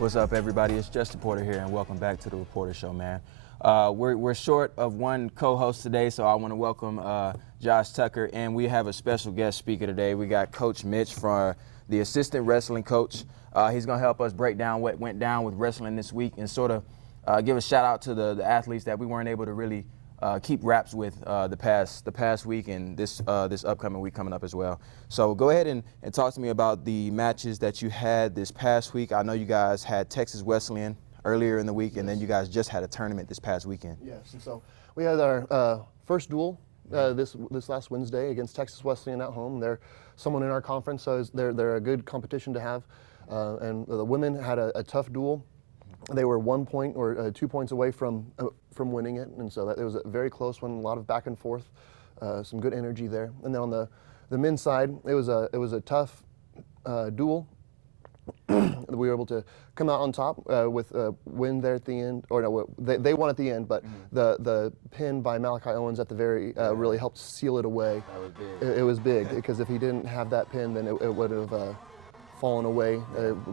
What's up, everybody? It's just rePORTER here, and welcome back to the rePORTER Show, man. We're short of one co-host today, so I want to welcome Josh Tucker, and we have a special guest speaker today. We got Coach Mitch, from the assistant wrestling coach. He's going to help us break down what went down with wrestling this week and sort of give a shout out to the athletes that we weren't able to really keep wraps with the past week and this upcoming week coming up as well. So go ahead and talk to me about the matches that you had this past week. I know you guys had Texas Wesleyan earlier in the week, and then you guys just had a tournament this past weekend. Yes, and so we had our first duel this last Wednesday against Texas Wesleyan at home. They're someone in our conference, so they're a good competition to have. And the women had a tough duel. They were 1 point or 2 points away from winning it, and so it was a very close one. A lot of back and forth, some good energy there. And then on the men's side, it was a tough duel. We were able to come out on top with a win there at the end, or no, they won at the end, but the pin by Malachi Owens at the very really helped seal it away. That was big. It was big because if he didn't have that pin, then it would have fallen away,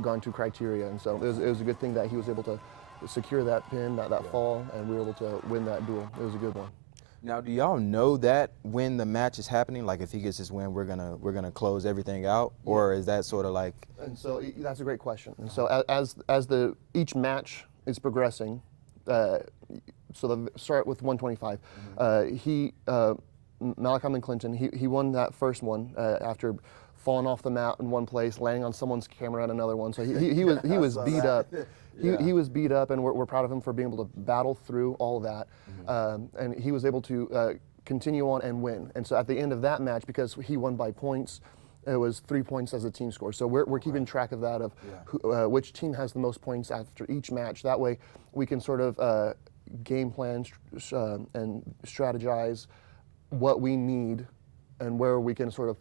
gone to criteria, and so it was a good thing that he was able to secure that pin, that fall, and we were able to win that duel. It was a good one. Now, do y'all know that when the match is happening, like if he gets his win, we're gonna close everything out, or is that sort of like? And so that's a great question. And so as each match is progressing, so start with 125. Malcolm and Clinton, he won that first one after falling off the mat in one place, landing on someone's camera at another one. So he was beat up. He was beat up, and we're proud of him for being able to battle through all of that. And he was able to continue on and win. And so at the end of that match, because he won by points, it was 3 points as a team score. So we're keeping track of that, of which team has the most points after each match. That way we can sort of game plan and strategize what we need and where we can sort of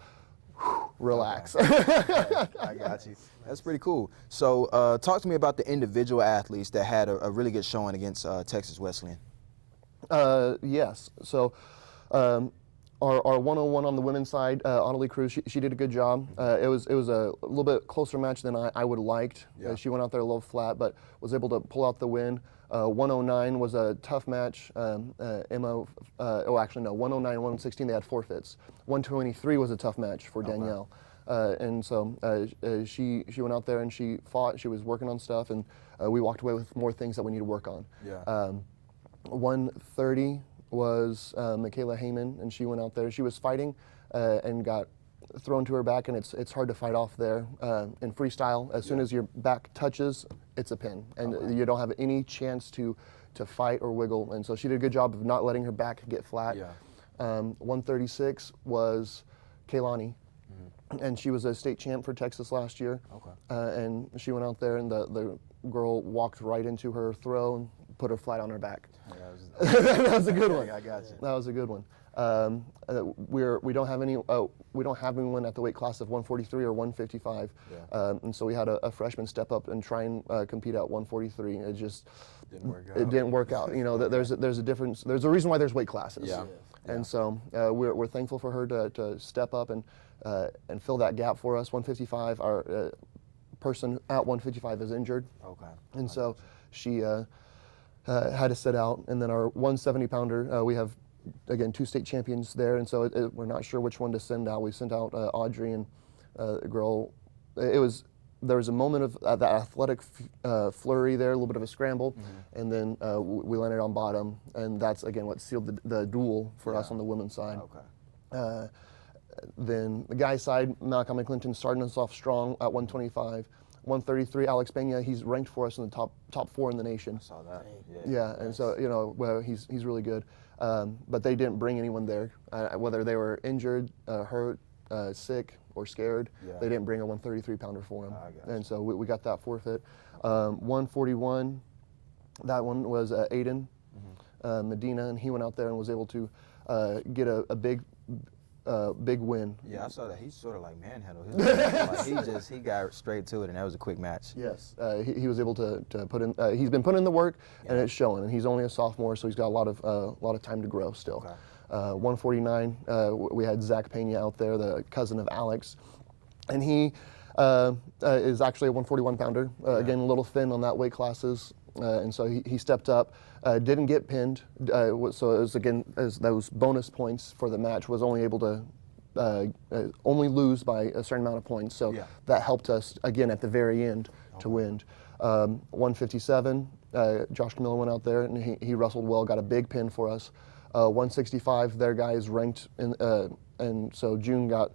relax. I got you. That's pretty cool. So talk to me about the individual athletes that had a really good showing against Texas Wesleyan. Yes. So our 101 on the women's side, Annalie Cruz, she did a good job. It was a little bit closer match than I would have liked. She went out there a little flat, but was able to pull out the win. 109 was a tough match. 109, 116, they had forfeits. 123 was a tough match for Danielle. And so she went out there and she fought. She was working on stuff, and we walked away with more things that we need to work on. 130 was Michaela Heyman, and she went out there. She was fighting and got thrown to her back, and it's hard to fight off there. In freestyle, as soon as your back touches, it's a pin, and you don't have any chance to fight or wiggle. And so she did a good job of not letting her back get flat. 136 was Kaylani. And she was a state champ for Texas last year. And she went out there, and the girl walked right into her throw and put her flat on her back. That was a good one. I got you. That was a good one. We don't have anyone at the weight class of 143 or 155, and so we had a freshman step up and try and compete at 143. It just didn't work out. You know, there's a difference. There's a reason why there's weight classes. And so we're thankful for her to step up and fill that gap for us. 155, our person at 155 is injured. And so she had to sit out. And then our 170 pounder, we have, again, 2 state champions there, and so we're not sure which one to send out. We sent out Audrey, and the girl, there was a moment of the athletic flurry there, a little bit of a scramble, and then we landed on bottom, and that's, again, what sealed the duel for us on the women's side. Then the guys' side, Malcolm and Clinton starting us off strong at 125. 133, Alex Pena, he's ranked for us in the top 4 in the nation. I saw that. And so, you know, well, he's really good. But they didn't bring anyone there, whether they were injured, hurt, sick, or scared. They didn't bring a 133 pounder for him, and so we got that forfeit. 141, that one was Aiden Medina, and he went out there and was able to get a big win. I saw that. He's sort of like manhandled. He got straight to it, and that was a quick match. Yes, he was able to put in. He's been putting in the work, and it's showing. And he's only a sophomore, so he's got a lot of time to grow still. 149, we had Zach Pena out there, the cousin of Alex, and he is actually a 141 pounder. Again, a little thin on that weight classes, and so he stepped up. Didn't get pinned, so it was again as those bonus points for the match. Was only able to only lose by a certain amount of points. So that helped us again at the very end to win. 157, Josh Camilla went out there and he wrestled well, got a big pin for us. 165, their guys ranked, and so June got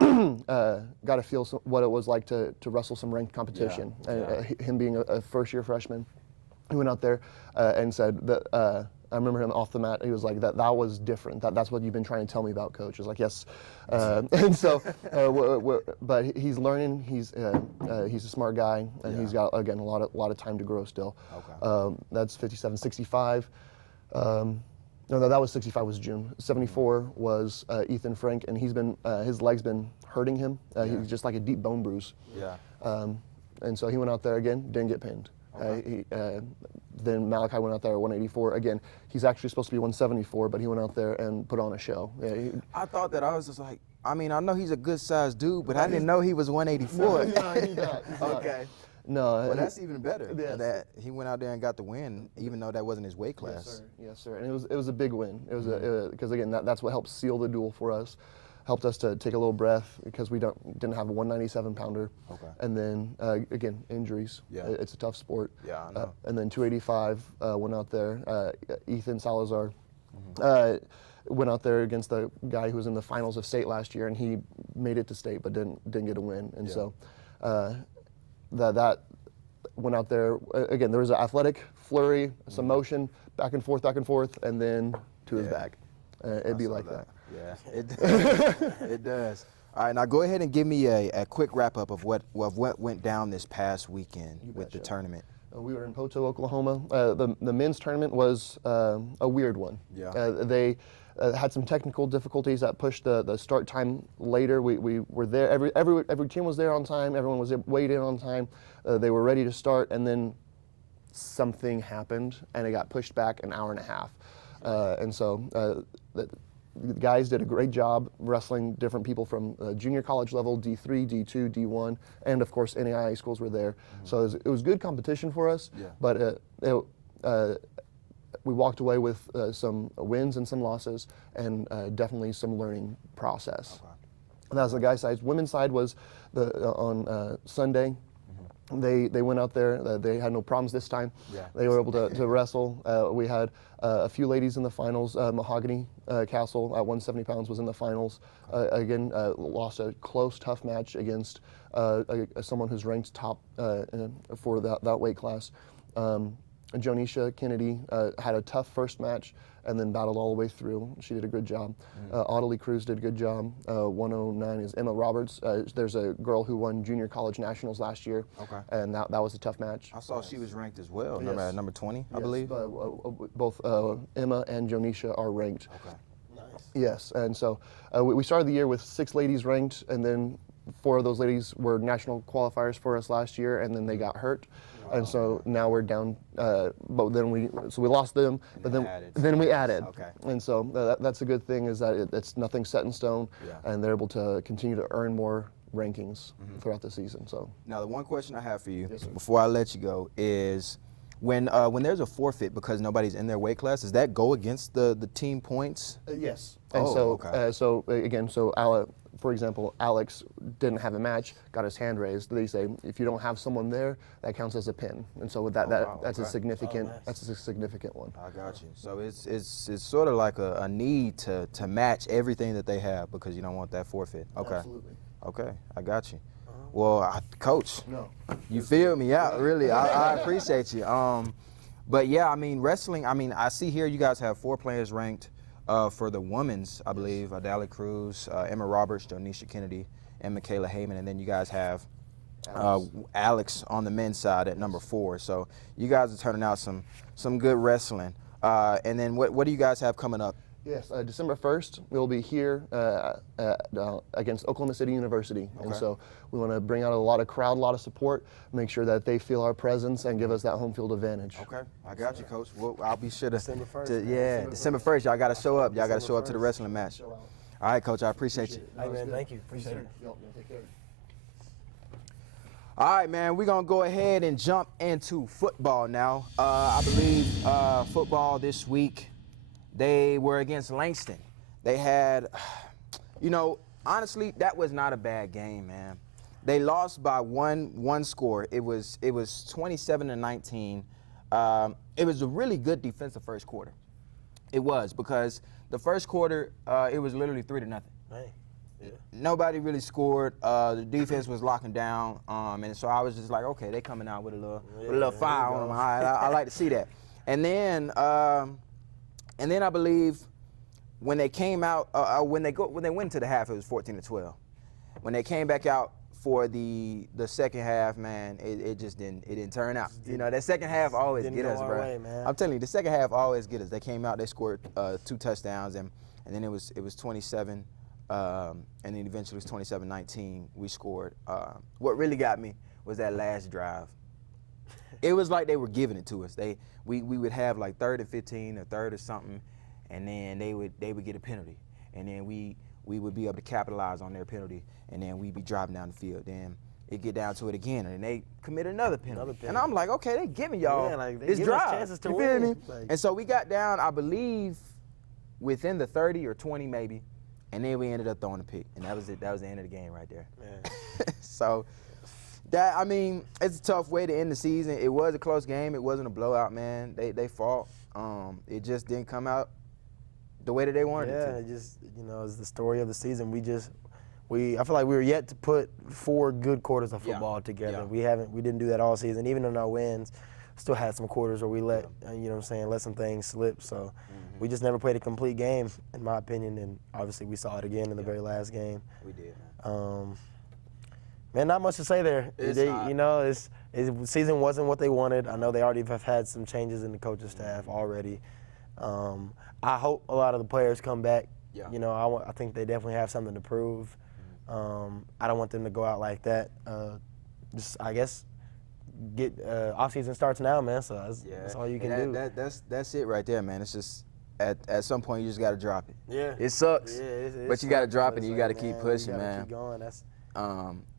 to feel what it was like to wrestle some ranked competition. Him being a first-year freshman, he went out there and said that. I remember him off the mat. He was like, "That was different. That's what you've been trying to tell me about, Coach." I was like, "Yes," and so, but he's learning. He's a smart guy, and he's got again a lot of time to grow still. Okay. That's 57, 65. No, that was 65 was June. 74 was Ethan Frank, and he's been his leg's been hurting him. He's just like a deep bone bruise. Yeah. And so he went out there again, didn't get pinned. Okay. Then Malachi went out there at 184. Again, he's actually supposed to be 174, but he went out there and put on a show. Yeah, I thought that. I was just like, I mean, I know he's a good-sized dude, but I didn't know he was 184. No, he's not. Okay. No. Well, that's even better. Yes. That he went out there and got the win, even though that wasn't his weight class. Yes, sir. And it was a big win. It was because again, that's what helped seal the duel for us. Helped us to take a little breath because we didn't have a 197 pounder. Okay. And then again, injuries. Yeah. It's a tough sport. Yeah, I know. And then 285 went out there. Ethan Salazar went out there against the guy who was in the finals of state last year, and he made it to state but didn't get a win. And so that went out there. Again, there was an athletic flurry, some motion, back and forth, and then to his back. It'd be like that. Yeah, it does. It does. All right, now go ahead and give me a quick wrap-up of what went down this past weekend with the tournament. We were in Poto, Oklahoma. The men's tournament was a weird one. Yeah. They had some technical difficulties that pushed the start time later. We were there. Every team was there on time. Everyone was weighed in on time. They were ready to start, and then something happened, and it got pushed back an hour and a half. And so the guys did a great job wrestling different people from junior college level, D3, D2, D1, and of course NAIA schools were there. So it was good competition for us, but we walked away with some wins and some losses, and definitely some learning process. Okay. And that was the guys' side. Women's side was on Sunday. They went out there. They had no problems this time. Yeah. They were able to wrestle. We had a few ladies in the finals. Mahogany Castle at 170 pounds was in the finals. Again, lost a close, tough match against someone who's ranked top for that weight class. Jonisha Kennedy had a tough first match and then battled all the way through. She did a good job. Audley Cruz did a good job. 109 is Emma Roberts. There's a girl who won junior college nationals last year, and that was a tough match. I saw she was ranked as well, number 20, I believe. Both Emma and Jonisha are ranked. Okay. Nice. Yes, and so we started the year with 6 ladies ranked, and then 4 of those ladies were national qualifiers for us last year, and then they got hurt. And so now we're down, but then we lost them, but then we added. Okay. And so that's a good thing, is that it's nothing set in stone, and they're able to continue to earn more rankings throughout the season. So now the one question I have for you before I let you go is, when there's a forfeit because nobody's in their weight class, does that go against the team points? Yes. And for example, Alex didn't have a match, got his hand raised. They say if you don't have someone there, that counts as a pin, and so with that's a significant that's a significant one. I got you. So it's sort of like a need to match everything that they have because you don't want that forfeit. Okay. Absolutely. Okay, I got you. Well, Coach, you filled me out, really. I appreciate you. But yeah, I mean, wrestling. I mean, I see here you guys have 4 players ranked. For the women's, I believe, Audley Cruz, Emma Roberts, Jonisha Kennedy, and Michaela Heyman, and then you guys have Alex on the men's side at number 4. So you guys are turning out some good wrestling. And then what do you guys have coming up? Yes, December 1st, we'll be here against Oklahoma City University. Okay. And so we want to bring out a lot of support, make sure that they feel our presence and give us that home field advantage. Okay, I got you, Coach. Well, I'll be sure to. December 1st. December 1st, y'all got to show up. Y'all got to show up to the wrestling match. All right, Coach, I appreciate you. Hey, man, thank you. Appreciate it. Take care. All right, man, we're going to go ahead and jump into football now. I believe football this week, they were against Langston. They had, honestly, that was not a bad game, man. They lost by one score. It was 27-19. It was a really good defensive first quarter. It was, because the first quarter, it was literally 3-0. Hey. Yeah. Nobody really scored. The defense was locking down, and so I was just like, okay, they coming out with a little fire on them. I like to see that. And then I believe when they came out, when they went to the half, it was 14-12. When they came back out for the second half, man, it just didn't turn out. That second half always get us, bro. Way, man. I'm telling you, the second half always get us. They came out, they scored 2 touchdowns, and then it was 27. And then eventually it was 27-19. We scored. What really got me was that last drive. It was like they were giving it to us. We would have like 3rd and 15 or 3rd or something, and then they would get a penalty, and then we would be able to capitalize on their penalty, and then we'd be driving down the field. Then it get down to it again, and they commit another penalty. And I'm like, okay, they giving y'all this drive. Chances to you win. feel me? And so we got down, I believe, within the 30 or 20 maybe. And then we ended up throwing a pick, and that was it. That was the end of the game right there. So, it's a tough way to end the season. It was a close game. It wasn't a blowout, man. They fought. It just didn't come out the way that they wanted it to. Yeah, it just, it's the story of the season. I feel like we were yet to put 4 good quarters of football together. Yeah. We didn't do that all season. Even in our wins, still had some quarters where we let some things slip. So. We just never played a complete game, in my opinion, and obviously we saw it again in the very last game. We did. Man, not much to say there. The season wasn't what they wanted. I know they already have had some changes in the coaching staff already. I hope a lot of the players come back. Yeah. I think they definitely have something to prove. I don't want them to go out like that. I guess get off-season starts now, man. So that's all you can do. That's it right there, man. It's just. At some point, you just got to drop it. Yeah. It sucks, but you got to drop it and you got to keep pushing, man. Keep going.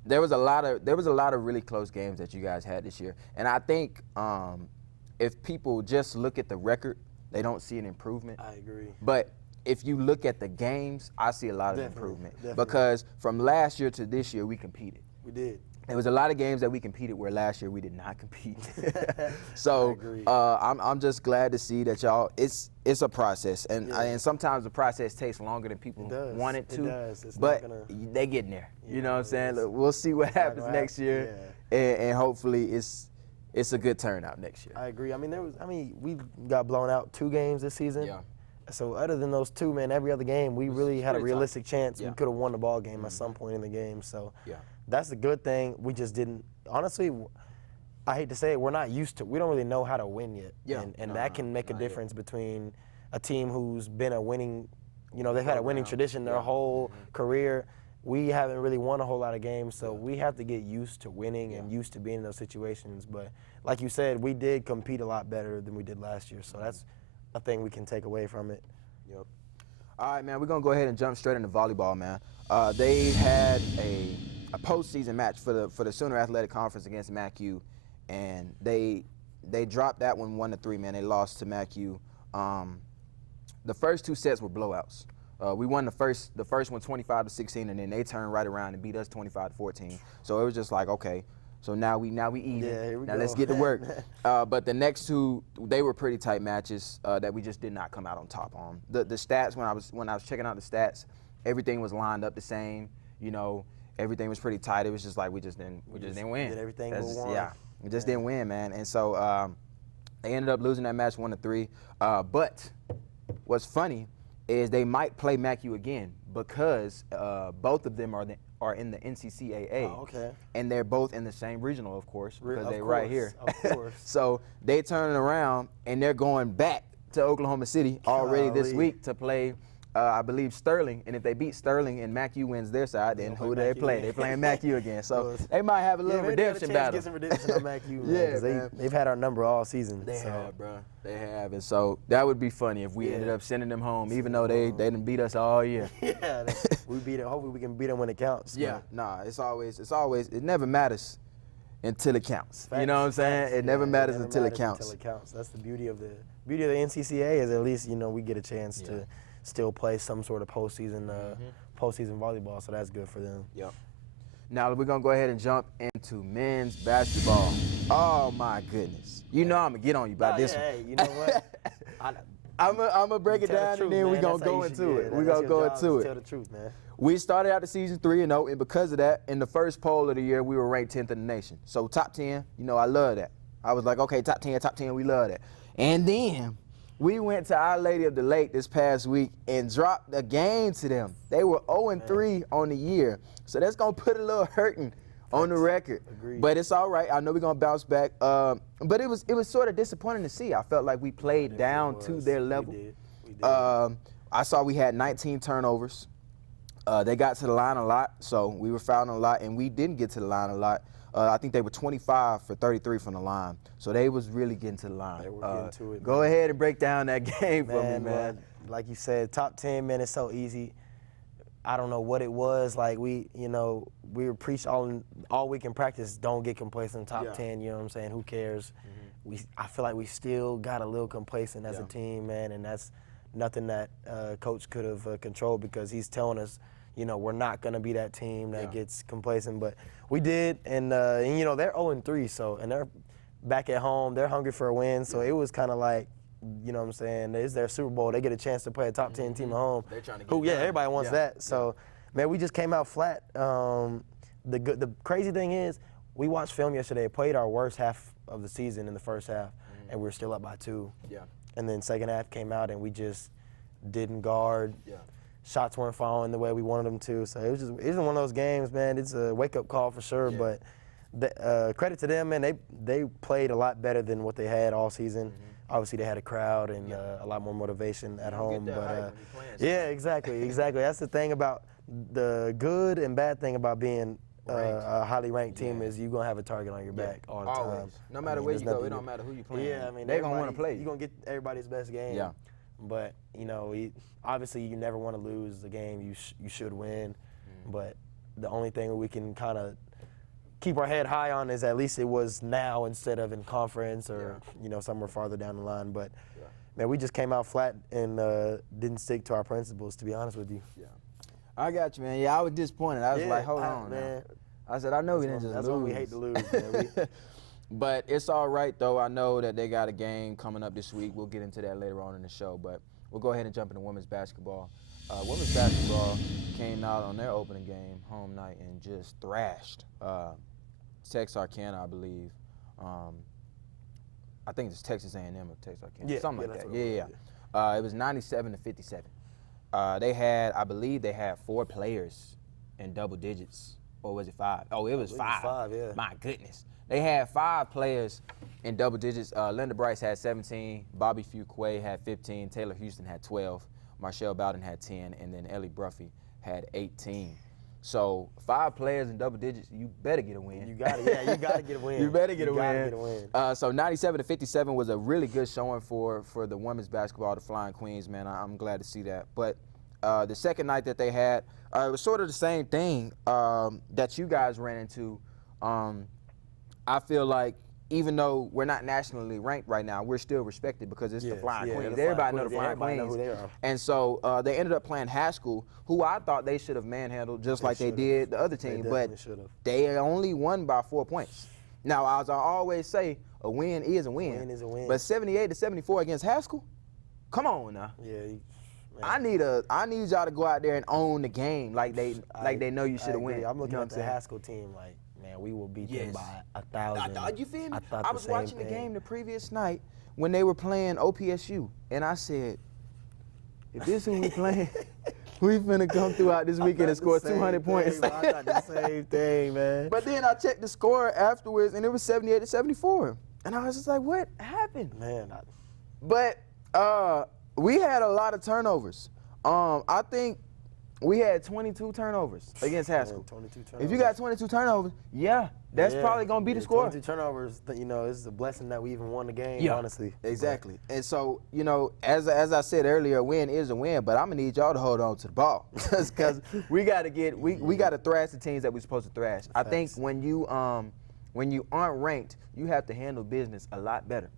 There was a lot of really close games that you guys had this year, and I think if people just look at the record, they don't see an improvement. I agree. But if you look at the games, I see a lot of improvement because from last year to this year, we competed. We did. There was a lot of games that we competed where last year we did not compete. So I'm just glad to see that y'all. It's a process, and sometimes the process takes longer than people want it to. It does. But they getting there. You know what I'm saying? Look, we'll see what happens next year, and hopefully it's a good turnout next year. I agree. We got blown out 2 games this season. Yeah. So other than those 2, man, every other game we really had a realistic chance. Yeah. We could have won the ball game at some point in the game. So. That's the good thing. We just didn't. Honestly, I hate to say it, we're not used to. We don't really know how to win yet. Yeah. And that can make a difference between a team who's been a winning, they've had a winning tradition their whole career. We haven't really won a whole lot of games, so we have to get used to winning and used to being in those situations. But like you said, we did compete a lot better than we did last year, so that's a thing we can take away from it. Yep. All right, man, we're going to go ahead and jump straight into volleyball, man. They had a postseason match for the Sooner Athletic Conference against MACU, and they dropped that one 1-3, man. They lost to MACU. The first 2 sets were blowouts. We won the first one 25-16, and then they turned right around and beat us 25-14. So it was just like, okay, so now we even. Yeah, here we now go. let's get to work. But the next 2, they were pretty tight matches that we just did not come out on top on. The stats when I was checking out the stats, everything was lined up the same. Everything was pretty tight. It was just like we just didn't win. Did everything but one. Yeah, we just didn't win, man. And so they ended up losing that match 1-3. But what's funny is they might play MACU again because both of them are in the NCCAA. Oh, okay. And they're both in the same regional, of course, because they're course, right here. Of course. So they turning around and they're going back to Oklahoma City already this week to play. I believe Sterling, and if they beat Sterling and MACU wins their side, then who do they play? They're playing MACU again. So they might have a little redemption battle. Get some redemption on MACU, Yeah, man. They've had our number all season. They have, bro. They have. And so that would be funny if we ended up sending them home, even though they didn't beat us all year. We beat them. Hopefully we can beat them when it counts. Yeah, nah, it never matters until it counts. Facts, You know what I'm saying? facts. It never Yeah, matters never until it matters counts. Until it counts. That's the beauty of the NCCA is at least we get a chance to still play some sort of postseason volleyball. So that's good for them. Yep. Now we're gonna go ahead and jump into men's basketball. Oh my goodness! You know I'm gonna get on you about this one. Hey, you know what? I'm gonna break it Tell the down truth, and then man. we're gonna That's how go you should into do it. it. We're That's gonna your go job, into is it. Tell the truth, man. We started out the season 3-0, and because of that, in the first poll of the year, we were ranked 10th in the nation. So top 10, I love that. I was like, okay, top 10, we love that. And then we went to Our Lady of the Lake this past week and dropped a game to them. They were 0-3 on the year. So that's gonna put a little hurting on the record. Agreed. But it's all right. I know we're gonna bounce back. But it was sort of disappointing to see. I felt like we played down to their level. We did. I saw we had 19 turnovers. They got to the line a lot, so we were fouling a lot, and we didn't get to the line a lot. I think they were 25 for 33 from the line, so they was really getting to the line. They were getting to it. Go ahead and break down that game for me, man. Well, like you said, top 10, man, it's so easy. I don't know what it was. Like we were preached all week in practice. Don't get complacent. Top 10. You know what I'm saying? Who cares? I feel like we still got a little complacent as a team, man, and that's nothing that coach could have controlled because he's telling us, we're not gonna be that team that gets complacent. But we did, and they're 0-3, so and they're back at home. They're hungry for a win, so it was kind of like. You know what I'm saying? It's their Super Bowl. They get a chance to play a top 10 team at home. They're trying to get Everybody wants that. So, man, we just came out flat. The crazy thing is, we watched film yesterday. Played our worst half of the season in the first half, and we were still up by 2. Yeah. And then second half came out, and we just didn't guard. Yeah. Shots weren't falling the way we wanted them to. So it was one of those games, man. It's a wake-up call for sure. Yeah. But credit to them, man. They played a lot better than what they had all season. Obviously, they had a crowd and a lot more motivation at home. But yeah, exactly. That's the thing about the good and bad thing about being a highly ranked team is you're gonna have a target on your back all the time. No matter where you go, it don't matter who you playing. Yeah, they're gonna want to play. You're gonna get everybody's best game. Yeah. But obviously, you never want to lose the game. You should win. But the only thing we can kind of keep our head high on is at least it was now instead of in conference or somewhere farther down the line. But man, we just came out flat and didn't stick to our principles, to be honest with you. Yeah, I got you, man. Yeah, I was disappointed. I was like, hold on, man. I said, I know we didn't just lose. That's when we hate to lose, man. But it's all right though. I know that they got a game coming up this week. We'll get into that later on in the show. But we'll go ahead and jump into women's basketball. Women's basketball came out on their opening game, home night, and just thrashed Texarkana, I believe. I think it's Texas A&M or Texarkana, something like that. Yeah. It was 97-57. I believe they had 4 players in double digits, or was it 5? Oh, it was 5. It was 5, yeah. My goodness. They had 5 players in double digits. Linda Bryce had 17, Bobby Fuqua had 15, Taylor Houston had 12, Marshall Bowden had 10, and then Ellie Bruffy had 18. So 5 players in double digits, you better get a win. You got it. Yeah, you got to get a win. You better get a win. Get a win. So 97-57 was a really good showing for the women's basketball, the Flying Queens, man. I'm glad to see that. But the second night that they had, it was sort of the same thing that you guys ran into. I feel like even though we're not nationally ranked right now, we're still respected because it's the Flying Queens. Everybody know the Flying Queens. Know who they are. And so they ended up playing Haskell, who I thought they should have manhandled just like they did the other team. But they only won by 4 points. Now, as I always say, a win is a win. A win is a win. But 78-74 against Haskell? Come on now. Yeah. I need y'all to go out there and own the game like they know you should have won. I'm looking at the Haskell team like, man, we will beat them by 1,000. You feel me? I was watching the game the previous night when they were playing OPSU, and I said, if this is who we playing, we finna come throughout this weekend and score 200 points. I thought the same thing, man. But then I checked the score afterwards, and it was 78-74. And I was just like, what happened? Man. But we had a lot of turnovers. I think we had 22 turnovers against Haskell. 22 turnovers. If you got 22 turnovers, that's probably going to be the score. 22 turnovers, it's a blessing that we even won the game, honestly. Exactly. And so, as I said earlier, a win is a win, but I'm going to need y'all to hold on to the ball because we got to thrash the teams that we're supposed to thrash. I think when you when you aren't ranked, you have to handle business a lot better.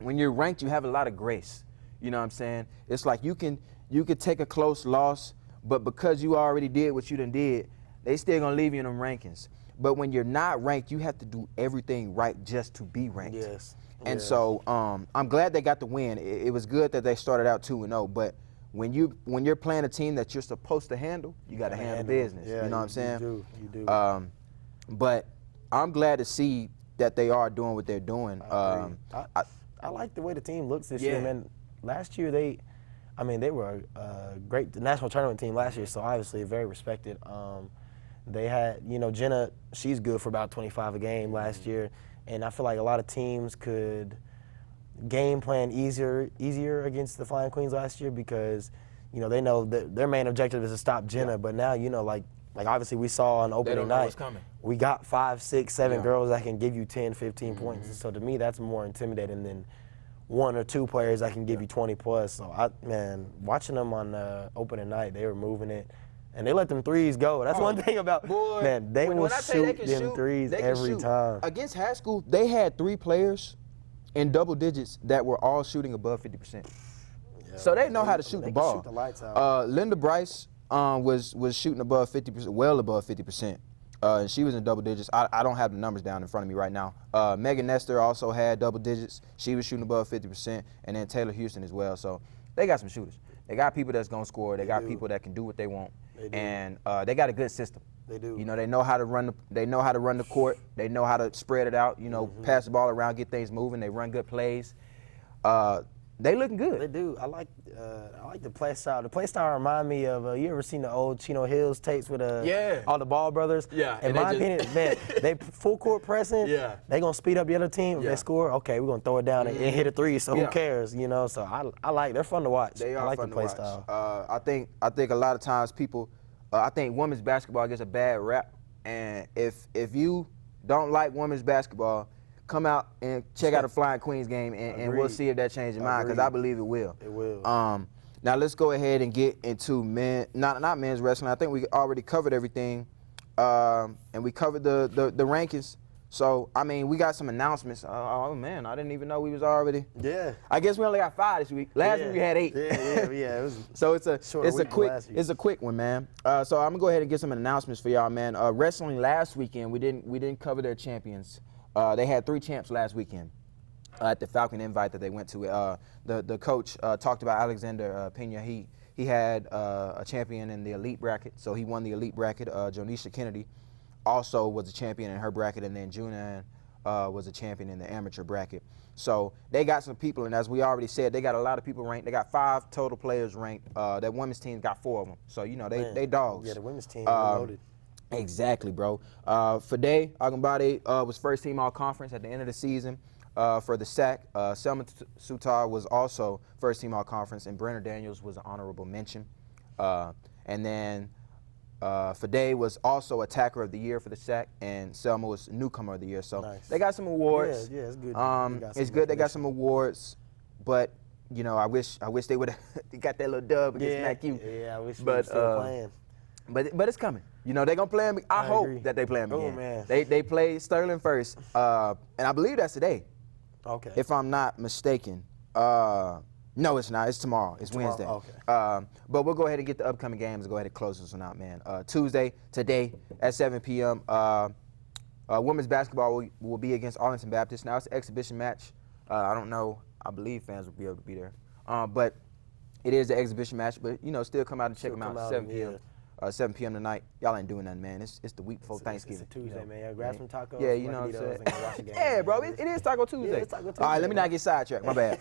When you're ranked, you have a lot of grace. You know what I'm saying? It's like you could take a close loss, but because you already did what you done did, they still gonna leave you in them rankings. But when you're not ranked, you have to do everything right just to be ranked. Yes. And yes. so I'm glad they got the win. It was good that they started out 2-0, but when you're playing a team that you're supposed to handle, you got to handle business. Yeah, you know what I'm saying? You do. But I'm glad to see that they are doing what they're doing. I like the way the team looks this year, man. Last year they were a great national tournament team last year, so obviously very respected. They had, Jenna, she's good for about 25 a game last year, and I feel like a lot of teams could game plan easier against the Flying Queens last year because, they know that their main objective is to stop Jenna. But now, like obviously we saw on opening night, we got 5, 6, 7 girls that can give you 10, 15 points. So to me, that's more intimidating than 1 or 2 players that can give you 20 plus. So watching them on opening night, they were moving it. And they let them threes go. That's one thing about, they will shoot them threes every time. Against high school, they had 3 players in double digits that were all shooting above 50%. Yeah, so they know how to shoot the ball. Shoot the lights out. Linda Bryce was shooting above 50%, well above 50%. And she was in double digits. I don't have the numbers down in front of me right now. Megan Nestor also had double digits. She was shooting above 50%, and then Taylor Houston as well. So they got some shooters. They got people that's gonna score. They got people that can do what they want, and they got a good system. They do. They know how to run the court. They know how to spread it out. Pass the ball around, get things moving. They run good plays. They looking good. They do. I like the play style. The play style remind me of you ever seen the old Chino Hills tapes with all the Ball brothers? Yeah. In my opinion, man, they full court pressing. Yeah. They gonna speed up the other team. If they score, okay, we're gonna throw it down and hit a 3. So who cares? So I like. They're fun to watch. They are I like fun the play to watch. style. I think a lot of times people, I think women's basketball gets a bad rap, and if you don't like women's basketball, come out and check out a Flying Queens game, and we'll see if that changes your mind, because I believe it will. It will. Now let's go ahead and get into not men's wrestling. I think we already covered everything, and we covered the rankings. So we got some announcements. Oh man, I didn't even know we was already. Yeah. I guess we only got 5 this week. Last week we had 8. Yeah. It was so it's a quick one, man. So I'm gonna go ahead and get some announcements for y'all, man. Wrestling last weekend, we didn't cover their champions. They had 3 champs last weekend at the Falcon Invite that they went to. The coach talked about Alexander Pena. He had a champion in the elite bracket, so he won the elite bracket. Jonisha Kennedy also was a champion in her bracket, and then Junan was a champion in the amateur bracket. So they got some people, and as we already said, they got a lot of people ranked. They got 5 total players ranked. That women's team got 4 of them. So they dogs. Yeah, the women's team loaded. Exactly, bro. Fade Agumbade was first team all conference at the end of the season for the SAC. Selma Sutar was also first team all conference, and Brenner Daniels was an honorable mention. And then Fade was also attacker of the year for the SAC, and Selma was newcomer of the year. So they got some awards. Yeah, it's good. It's good they got some awards, but I wish they would have got that little dub against MacU. Yeah, I wish we were still playing. But it's coming. They're going to play them. I hope agree. that they play them again. Oh, man. They play Sterling first. And I believe that's today. Okay. If I'm not mistaken. No, it's not. It's tomorrow. It's Wednesday. Okay. But we'll go ahead and get the upcoming games and go ahead and close this one out, man. Tuesday, today, at 7 p.m., women's basketball will be against Arlington Baptist. Now, it's an exhibition match. I don't know. I believe fans will be able to be there. But it is an exhibition match. But, still come out and check them out at 7 p.m. 7 p.m. tonight. Y'all ain't doing nothing, man. It's the week before Thanksgiving. It's a Tuesday, man. Grab some tacos. Yeah, you know what I'm saying. Yeah, bro. It is Taco Tuesday. Yeah, it's Taco Tuesday. All right, let me not get sidetracked. My bad.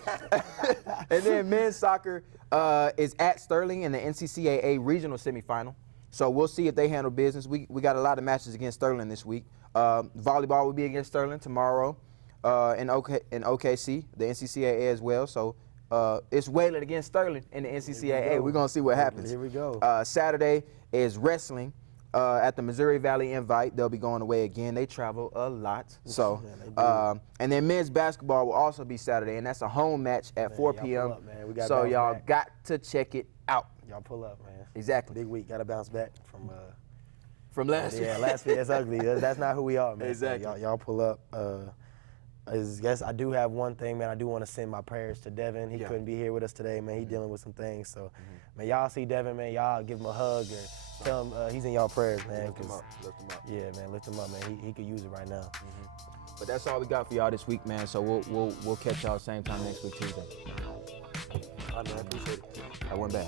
And then men's soccer is at Sterling in the NCCAA regional semifinal. So we'll see if they handle business. We got a lot of matches against Sterling this week. Volleyball will be against Sterling tomorrow in OKC, the NCCAA as well. So it's Wayland against Sterling in the NCCAA. We're going to see what happens. Here we go. Saturday is wrestling at the Missouri Valley Invite. They'll be going away again. They travel a lot. So, and then men's basketball will also be Saturday, and that's a home match at 4 p.m. So y'all got to check it out. Y'all pull up, man. Exactly. Big week. Got to bounce back from From last week. Yeah, last week. That's ugly. That's not who we are, man. Exactly. So y'all pull up. Guess I do have one thing, man. I do want to send my prayers to Devin. He couldn't be here with us today, man. He dealing with some things. So, man, y'all see Devin, man. Y'all give him a hug and tell him he's in y'all prayers, man. Lift him up. Yeah, man, lift him up, man. He could use it right now. But that's all we got for y'all this week, man. So we'll catch y'all same time next week Tuesday. All right, man. I appreciate it. I went back.